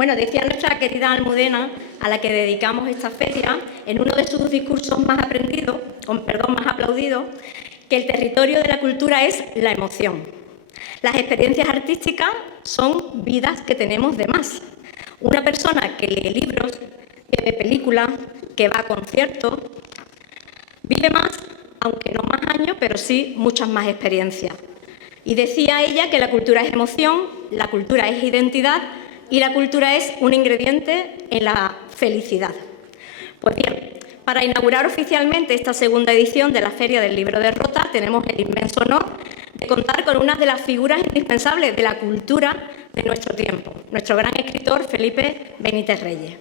Bueno, decía nuestra querida Almudena, a la que dedicamos esta feria, en uno de sus discursos más aplaudidos, que el territorio de la cultura es la emoción. Las experiencias artísticas son vidas que tenemos de más. Una persona que lee libros, que ve películas, que va a conciertos, vive más, aunque no más años, pero sí muchas más experiencias. Y decía ella que la cultura es emoción, la cultura es identidad y la cultura es un ingrediente en la felicidad. Pues bien, para inaugurar oficialmente esta segunda edición de la Feria del Libro de Rota, tenemos el inmenso honor de contar con una de las figuras indispensables de la cultura de nuestro tiempo, nuestro gran escritor Felipe Benítez Reyes.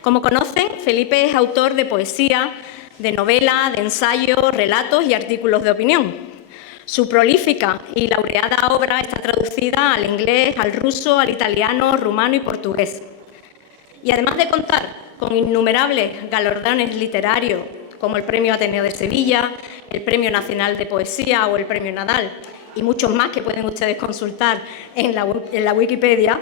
Como conocen, Felipe es autor de poesía, de novela, de ensayos, relatos y artículos de opinión. Su prolífica y laureada obra está traducida al inglés, al ruso, al italiano, rumano y portugués. Y además de contar con innumerables galardones literarios, como el Premio Ateneo de Sevilla, el Premio Nacional de Poesía o el Premio Nadal, y muchos más que pueden ustedes consultar en la Wikipedia,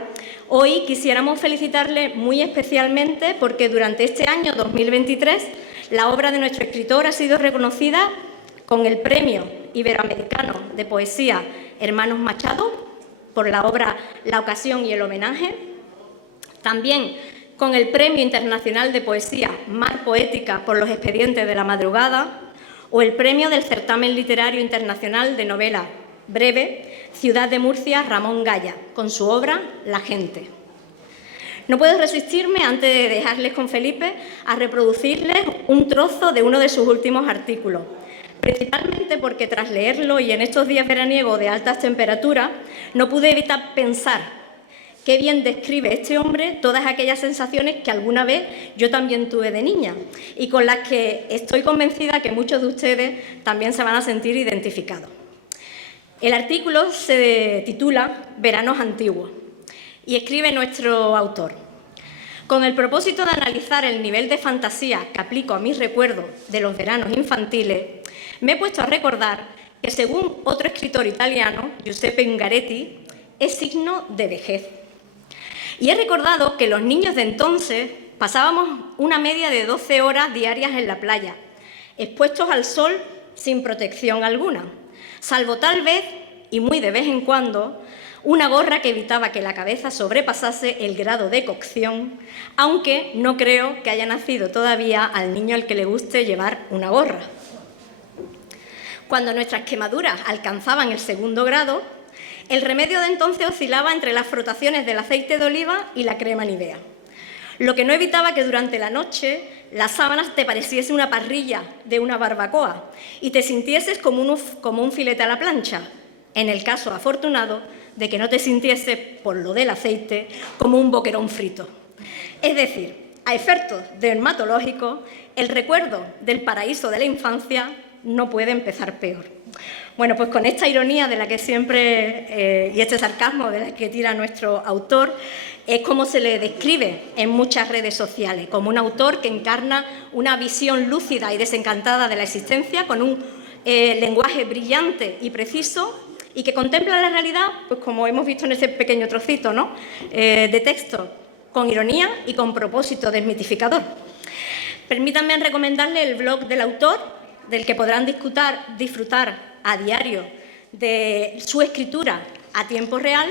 hoy quisiéramos felicitarle muy especialmente porque durante este año 2023 la obra de nuestro escritor ha sido reconocida con el Premio Iberoamericano de Poesía Hermanos Machado por la obra La ocasión y el homenaje, también con el Premio Internacional de Poesía Mar Poética por los expedientes de la madrugada o el Premio del Certamen Literario Internacional de Novela Breve Ciudad de Murcia Ramón Gaya con su obra La gente. No puedo resistirme, antes de dejarles con Felipe, a reproducirles un trozo de uno de sus últimos artículos, principalmente porque tras leerlo y en estos días veraniegos de altas temperaturas, no pude evitar pensar qué bien describe este hombre todas aquellas sensaciones que alguna vez yo también tuve de niña y con las que estoy convencida que muchos de ustedes también se van a sentir identificados. El artículo se titula Veranos antiguos y escribe nuestro autor. Con el propósito de analizar el nivel de fantasía que aplico a mis recuerdos de los veranos infantiles, me he puesto a recordar que, según otro escritor italiano, Giuseppe Ungaretti, es signo de vejez. Y he recordado que los niños de entonces pasábamos una media de 12 horas diarias en la playa, expuestos al sol sin protección alguna, salvo tal vez, y muy de vez en cuando, una gorra que evitaba que la cabeza sobrepasase el grado de cocción, aunque no creo que haya nacido todavía al niño al que le guste llevar una gorra. Cuando nuestras quemaduras alcanzaban el 2º grado, el remedio de entonces oscilaba entre las frotaciones del aceite de oliva y la crema Nivea, lo que no evitaba que durante la noche las sábanas te pareciese una parrilla de una barbacoa y te sintieses como un filete a la plancha, en el caso afortunado de que no te sintieses, por lo del aceite, como un boquerón frito. Es decir, a efectos dermatológicos, el recuerdo del paraíso de la infancia no puede empezar peor. Bueno, pues con esta ironía de la que siempre, y este sarcasmo de la que tira nuestro autor, es como se le describe en muchas redes sociales, como un autor que encarna una visión lúcida y desencantada de la existencia, con un lenguaje brillante y preciso, y que contempla la realidad, pues como hemos visto en ese pequeño trocito, ¿no?, de texto, con ironía y con propósito desmitificador. Permítanme recomendarle el blog del autor, del que podrán disfrutar a diario de su escritura a tiempo real.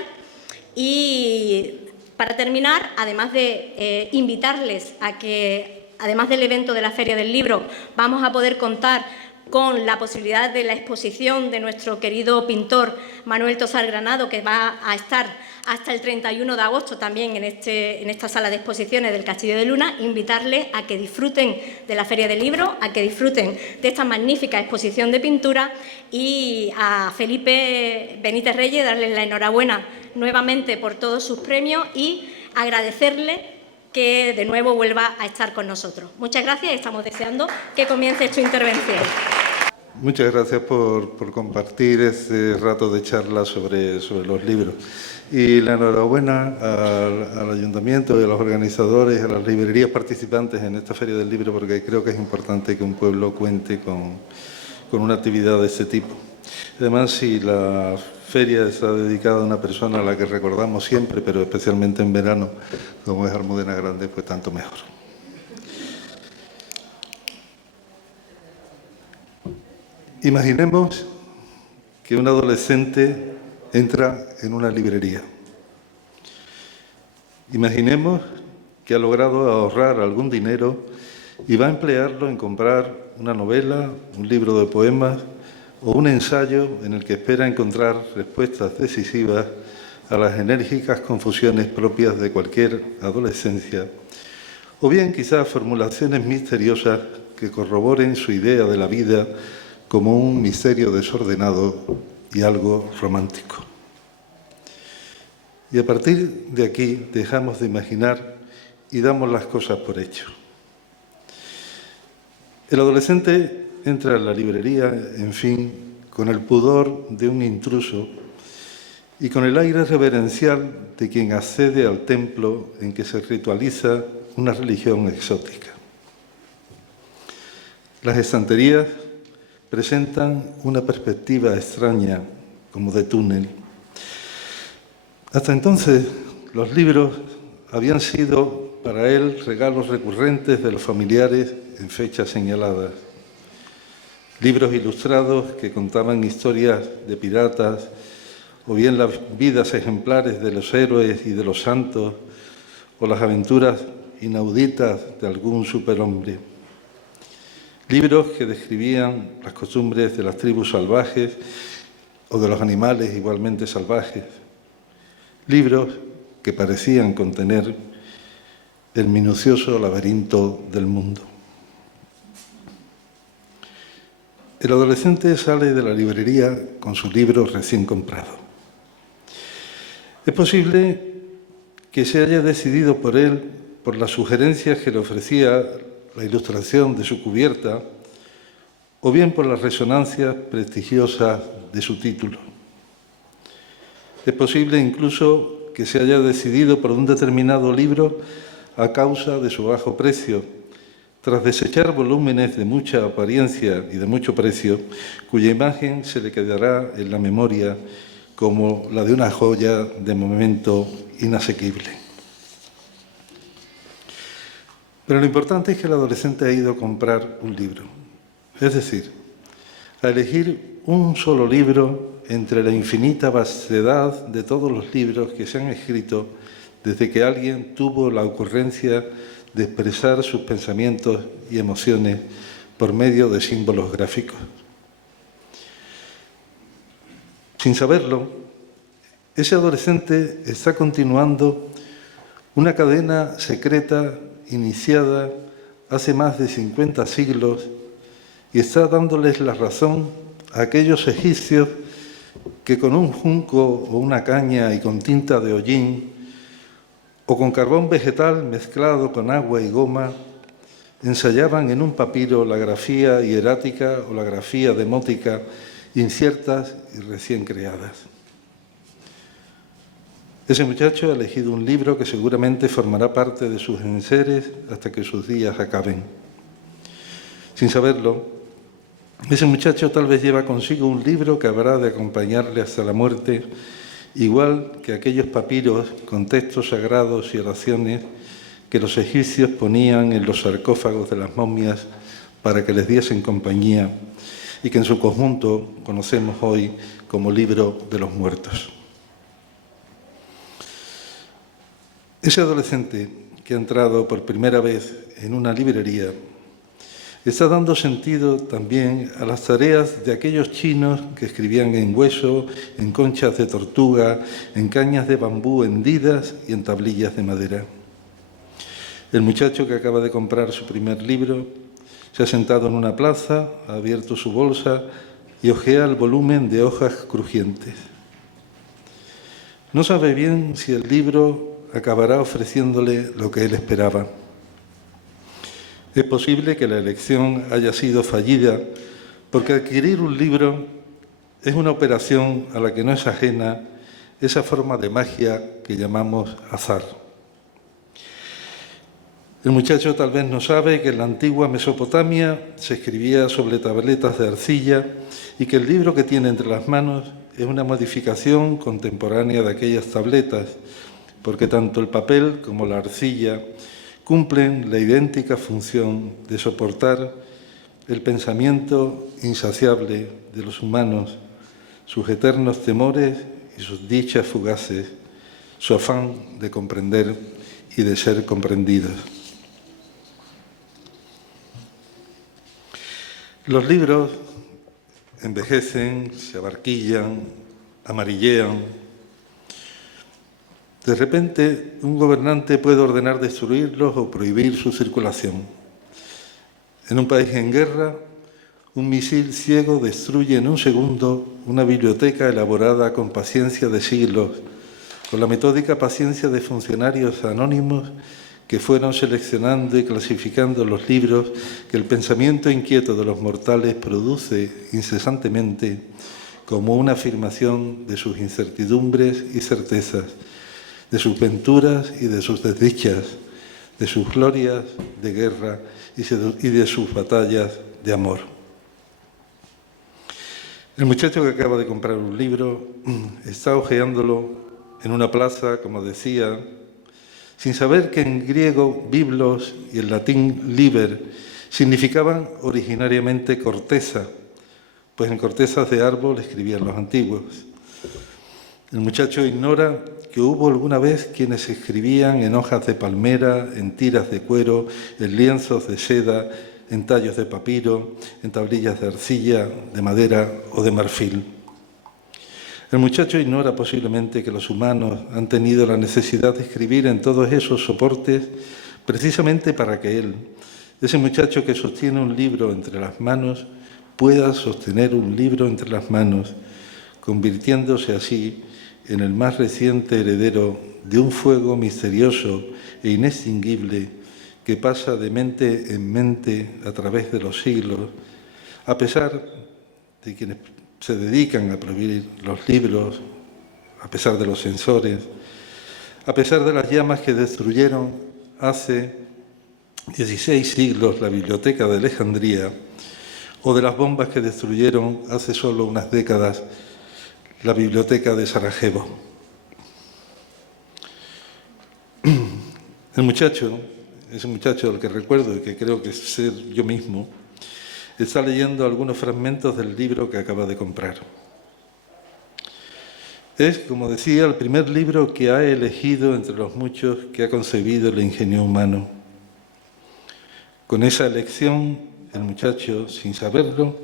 Y para terminar, además de invitarles a que, además del evento de la Feria del Libro, vamos a poder contar con la posibilidad de la exposición de nuestro querido pintor Manuel Tosar Granado, que va a estar hasta el 31 de agosto también en esta sala de exposiciones del Castillo de Luna, invitarles a que disfruten de la Feria del Libro, a que disfruten de esta magnífica exposición de pintura, y a Felipe Benítez Reyes darles la enhorabuena nuevamente por todos sus premios y agradecerle que de nuevo vuelva a estar con nosotros. Muchas gracias y estamos deseando que comience su intervención. Muchas gracias por compartir este rato de charla sobre los libros. Y la enhorabuena al Ayuntamiento y a los organizadores, a las librerías participantes en esta Feria del Libro, porque creo que es importante que un pueblo cuente con una actividad de este tipo. Además, si la feria está dedicada a una persona a la que recordamos siempre, pero especialmente en verano, como es Almudena Grandes, pues tanto mejor. Imaginemos que un adolescente entra en una librería. Imaginemos que ha logrado ahorrar algún dinero y va a emplearlo en comprar una novela, un libro de poemas o un ensayo en el que espera encontrar respuestas decisivas a las enérgicas confusiones propias de cualquier adolescencia, o bien quizás formulaciones misteriosas que corroboren su idea de la vida como un misterio desordenado y algo romántico. Y a partir de aquí dejamos de imaginar y damos las cosas por hecho. El adolescente entra en la librería, en fin, con el pudor de un intruso y con el aire reverencial de quien accede al templo en que se ritualiza una religión exótica. Las estanterías presentan una perspectiva extraña, como de túnel. Hasta entonces, los libros habían sido para él regalos recurrentes de los familiares en fechas señaladas. Libros ilustrados que contaban historias de piratas o bien las vidas ejemplares de los héroes y de los santos o las aventuras inauditas de algún superhombre. Libros que describían las costumbres de las tribus salvajes o de los animales igualmente salvajes. Libros que parecían contener el minucioso laberinto del mundo. El adolescente sale de la librería con su libro recién comprado. Es posible que se haya decidido por él por las sugerencias que le ofrecía la ilustración de su cubierta o bien por las resonancias prestigiosas de su título. Es posible incluso que se haya decidido por un determinado libro a causa de su bajo precio, tras desechar volúmenes de mucha apariencia y de mucho precio, cuya imagen se le quedará en la memoria como la de una joya de momento inasequible. Pero lo importante es que el adolescente ha ido a comprar un libro, es decir, a elegir un solo libro entre la infinita vastedad de todos los libros que se han escrito desde que alguien tuvo la ocurrencia de expresar sus pensamientos y emociones por medio de símbolos gráficos. Sin saberlo, ese adolescente está continuando una cadena secreta iniciada hace más de 50 siglos y está dándoles la razón a aquellos egipcios que con un junco o una caña y con tinta de hollín o con carbón vegetal mezclado con agua y goma ensayaban en un papiro la grafía hierática o la grafía demótica inciertas y recién creadas. Ese muchacho ha elegido un libro que seguramente formará parte de sus enseres hasta que sus días acaben. Sin saberlo, ese muchacho tal vez lleva consigo un libro que habrá de acompañarle hasta la muerte, igual que aquellos papiros con textos sagrados y oraciones que los egipcios ponían en los sarcófagos de las momias para que les diesen compañía y que en su conjunto conocemos hoy como libro de los muertos. Ese adolescente que ha entrado por primera vez en una librería está dando sentido también a las tareas de aquellos chinos que escribían en hueso, en conchas de tortuga, en cañas de bambú hendidas y en tablillas de madera. El muchacho que acaba de comprar su primer libro se ha sentado en una plaza, ha abierto su bolsa y hojea el volumen de hojas crujientes. No sabe bien si el libro acabará ofreciéndole lo que él esperaba. Es posible que la elección haya sido fallida porque adquirir un libro es una operación a la que no es ajena esa forma de magia que llamamos azar. El muchacho tal vez no sabe que en la antigua Mesopotamia se escribía sobre tabletas de arcilla y que el libro que tiene entre las manos es una modificación contemporánea de aquellas tabletas, porque tanto el papel como la arcilla cumplen la idéntica función de soportar el pensamiento insaciable de los humanos, sus eternos temores y sus dichas fugaces, su afán de comprender y de ser comprendidos. Los libros envejecen, se abarquillan, amarillean. De repente, un gobernante puede ordenar destruirlos o prohibir su circulación. En un país en guerra, un misil ciego destruye en un segundo una biblioteca elaborada con paciencia de siglos, con la metódica paciencia de funcionarios anónimos que fueron seleccionando y clasificando los libros que el pensamiento inquieto de los mortales produce incesantemente como una afirmación de sus incertidumbres y certezas, de sus venturas y de sus desdichas, de sus glorias de guerra y de sus batallas de amor. El muchacho que acaba de comprar un libro está hojeándolo en una plaza, como decía, sin saber que en griego biblos y en latín liber significaban originariamente corteza, pues en cortezas de árbol escribían los antiguos. El muchacho ignora que hubo alguna vez quienes escribían en hojas de palmera, en tiras de cuero, en lienzos de seda, en tallos de papiro, en tablillas de arcilla, de madera o de marfil. El muchacho ignora posiblemente que los humanos han tenido la necesidad de escribir en todos esos soportes precisamente para que él, ese muchacho que sostiene un libro entre las manos, pueda sostener un libro entre las manos, convirtiéndose así en el más reciente heredero de un fuego misterioso e inextinguible que pasa de mente en mente a través de los siglos, a pesar de quienes se dedican a prohibir los libros, a pesar de los censores, a pesar de las llamas que destruyeron hace 16 siglos la Biblioteca de Alejandría, o de las bombas que destruyeron hace solo unas décadas la Biblioteca de Sarajevo. El muchacho, ese muchacho del que recuerdo y que creo que es ser yo mismo, está leyendo algunos fragmentos del libro que acaba de comprar. Es, como decía, el primer libro que ha elegido entre los muchos que ha concebido el ingenio humano. Con esa elección, el muchacho, sin saberlo,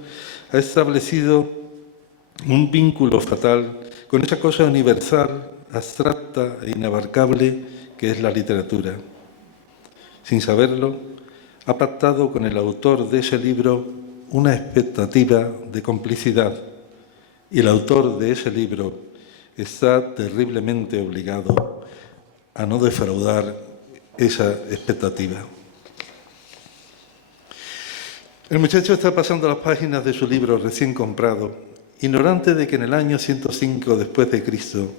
ha establecido un vínculo fatal con esa cosa universal, abstracta e inabarcable que es la literatura. Sin saberlo, ha pactado con el autor de ese libro una expectativa de complicidad y el autor de ese libro está terriblemente obligado a no defraudar esa expectativa. El muchacho está pasando las páginas de su libro recién comprado, ignorante de que en el año 105 después de Cristo,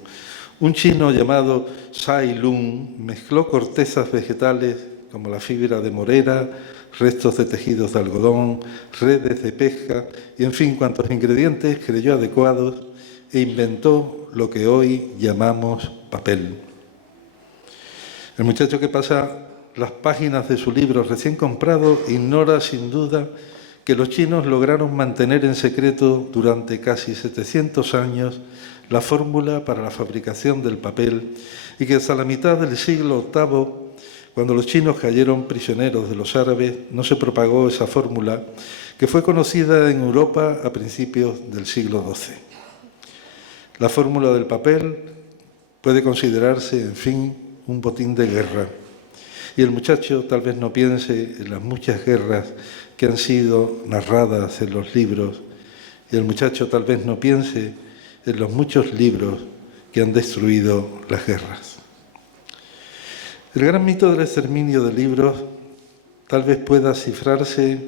un chino llamado Sai Lung mezcló cortezas vegetales como la fibra de morera, restos de tejidos de algodón, redes de pesca y, en fin, cuantos ingredientes creyó adecuados e inventó lo que hoy llamamos papel. El muchacho que pasa las páginas de su libro recién comprado ignora sin duda que los chinos lograron mantener en secreto durante casi 700 años la fórmula para la fabricación del papel y que hasta la mitad del siglo VIII, cuando los chinos cayeron prisioneros de los árabes, no se propagó esa fórmula que fue conocida en Europa a principios del siglo XII. La fórmula del papel puede considerarse, en fin, un botín de guerra. Y el muchacho tal vez no piense en las muchas guerras que han sido narradas en los libros, y el muchacho tal vez no piense en los muchos libros que han destruido las guerras. El gran mito del exterminio de libros tal vez pueda cifrarse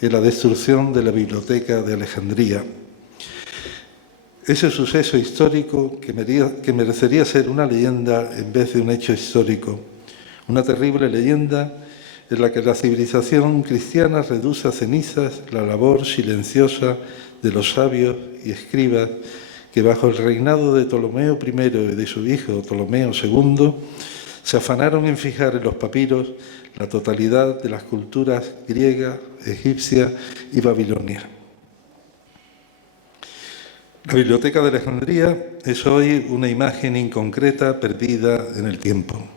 en la destrucción de la Biblioteca de Alejandría. Ese suceso histórico que merecería ser una leyenda en vez de un hecho histórico, una terrible leyenda en la que la civilización cristiana reduce a cenizas la labor silenciosa de los sabios y escribas que bajo el reinado de Ptolomeo I y de su hijo Ptolomeo II se afanaron en fijar en los papiros la totalidad de las culturas griega, egipcia y babilonia. La Biblioteca de Alejandría es hoy una imagen inconcreta perdida en el tiempo,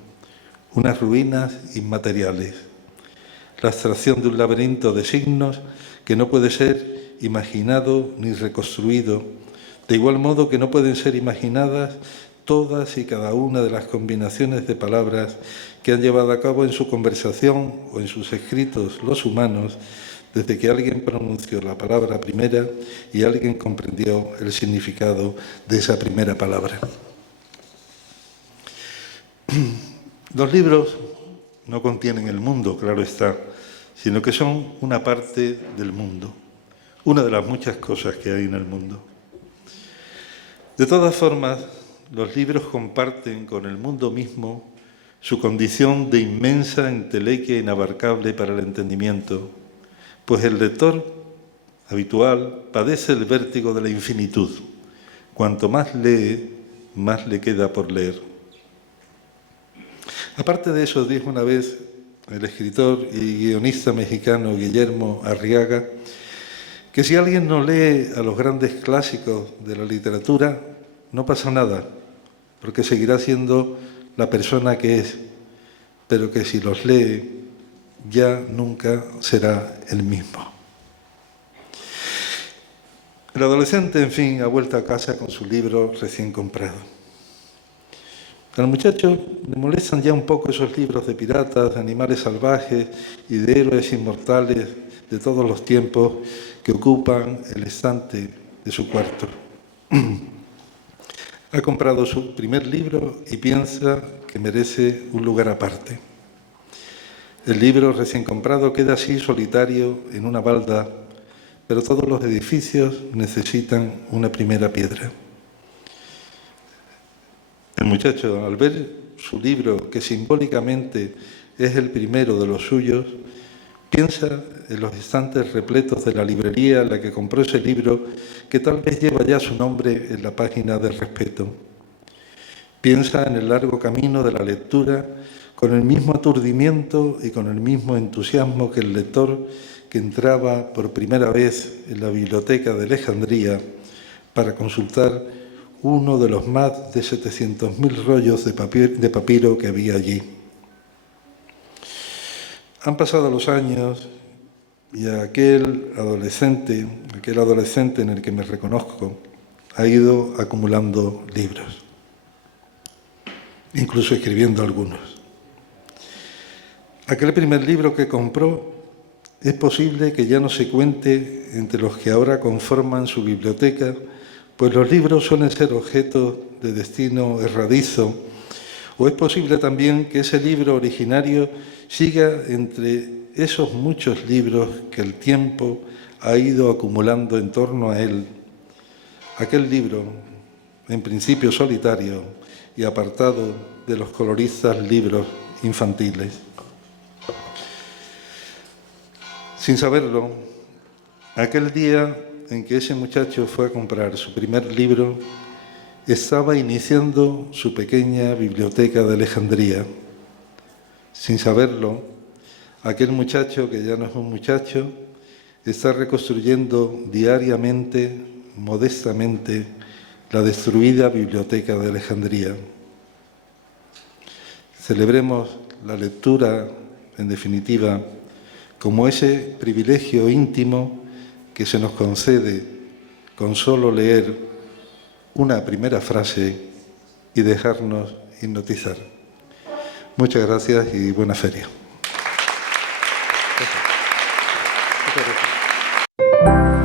unas ruinas inmateriales, la abstracción de un laberinto de signos que no puede ser imaginado ni reconstruido, de igual modo que no pueden ser imaginadas todas y cada una de las combinaciones de palabras que han llevado a cabo en su conversación o en sus escritos los humanos desde que alguien pronunció la palabra primera y alguien comprendió el significado de esa primera palabra. Los libros no contienen el mundo, claro está, sino que son una parte del mundo, una de las muchas cosas que hay en el mundo. De todas formas, los libros comparten con el mundo mismo su condición de inmensa entelequia inabarcable para el entendimiento, pues el lector habitual padece el vértigo de la infinitud. Cuanto más lee, más le queda por leer. Aparte de eso, dijo una vez el escritor y guionista mexicano Guillermo Arriaga, que si alguien no lee a los grandes clásicos de la literatura, no pasa nada, porque seguirá siendo la persona que es, pero que si los lee, ya nunca será el mismo. El adolescente, en fin, ha vuelto a casa con su libro recién comprado. Al muchacho le molestan ya un poco esos libros de piratas, de animales salvajes y de héroes inmortales de todos los tiempos que ocupan el estante de su cuarto. Ha comprado su primer libro y piensa que merece un lugar aparte. El libro recién comprado queda así solitario en una balda, pero todos los edificios necesitan una primera piedra. El muchacho, al ver su libro, que simbólicamente es el primero de los suyos, piensa en los estantes repletos de la librería en la que compró ese libro, que tal vez lleva ya su nombre en la página del respeto. Piensa en el largo camino de la lectura, con el mismo aturdimiento y con el mismo entusiasmo que el lector que entraba por primera vez en la biblioteca de Alejandría para consultar uno de los más de 700.000 rollos de papiro que había allí. Han pasado los años y aquel adolescente en el que me reconozco, ha ido acumulando libros, incluso escribiendo algunos. Aquel primer libro que compró es posible que ya no se cuente entre los que ahora conforman su biblioteca, pues los libros suelen ser objeto de destino erradizo, o es posible también que ese libro originario siga entre esos muchos libros que el tiempo ha ido acumulando en torno a él. Aquel libro, en principio solitario y apartado de los coloristas libros infantiles. Sin saberlo, aquel día en que ese muchacho fue a comprar su primer libro, estaba iniciando su pequeña biblioteca de Alejandría. Sin saberlo, aquel muchacho, que ya no es un muchacho, está reconstruyendo diariamente, modestamente, la destruida biblioteca de Alejandría. Celebremos la lectura, en definitiva, como ese privilegio íntimo que se nos concede con solo leer una primera frase y dejarnos hipnotizar. Muchas gracias y buena feria. Muchas gracias.